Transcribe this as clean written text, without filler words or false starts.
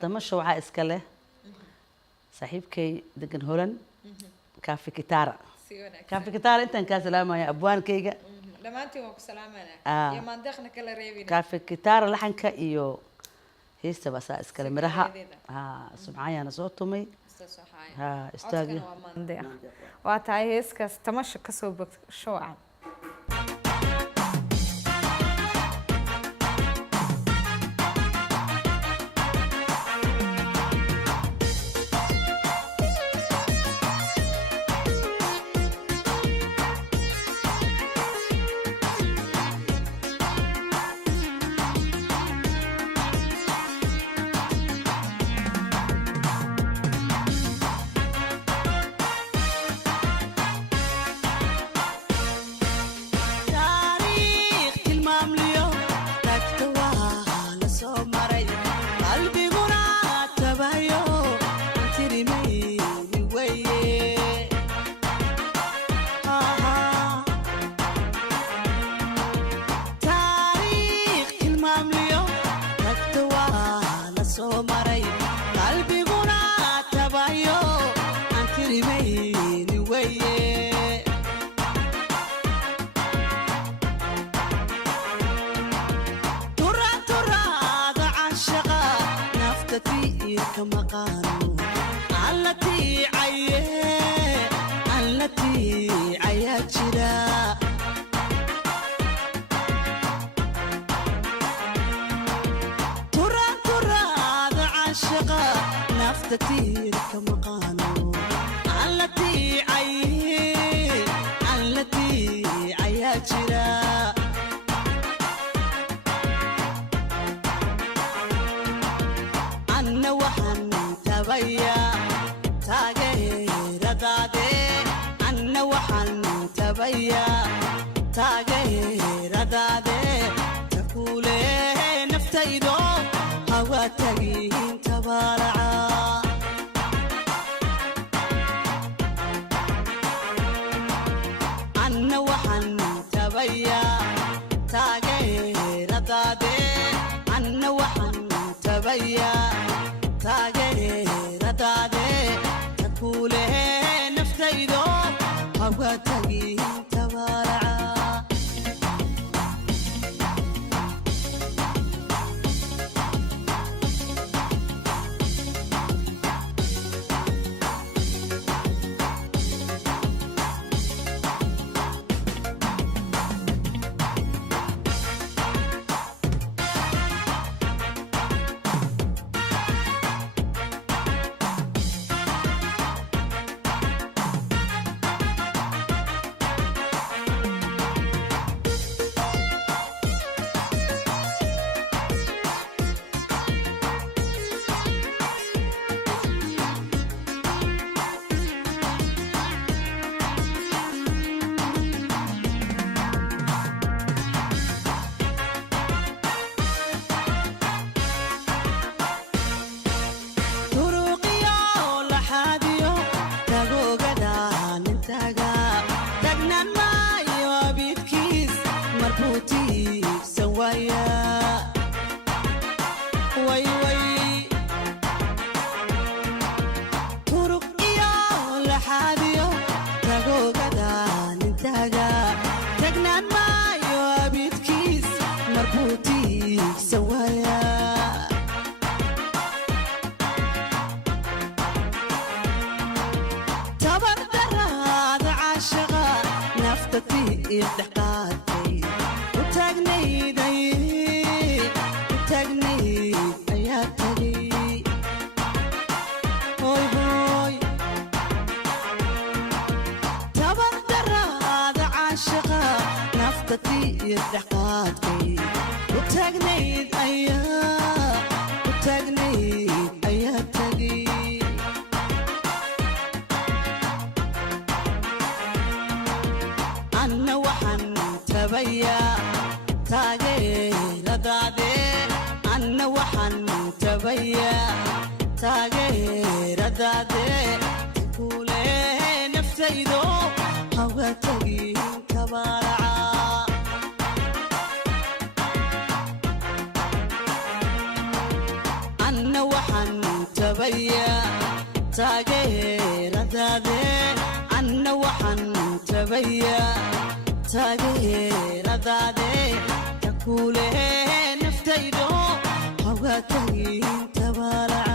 tamasho waxaa iska leh saaxiibkay degan holan kaafi kitaara kaafi kitaara intaan kaa salaamaya abwaankayga dhamaantiin waan ku salaamanaa iyo maandeeqna kala reebina kaafi kitaara laxanka iyo heesta baa iska leh miraha sumcayaana soo tumay istaagi waa tahay heeskaas tamasho ka soo bogsho wacan أنا وحن تبيا تاجر ذاذي أنا وحن تبيا تاجر ذاذي تقول نفتيدو هواتي تبالع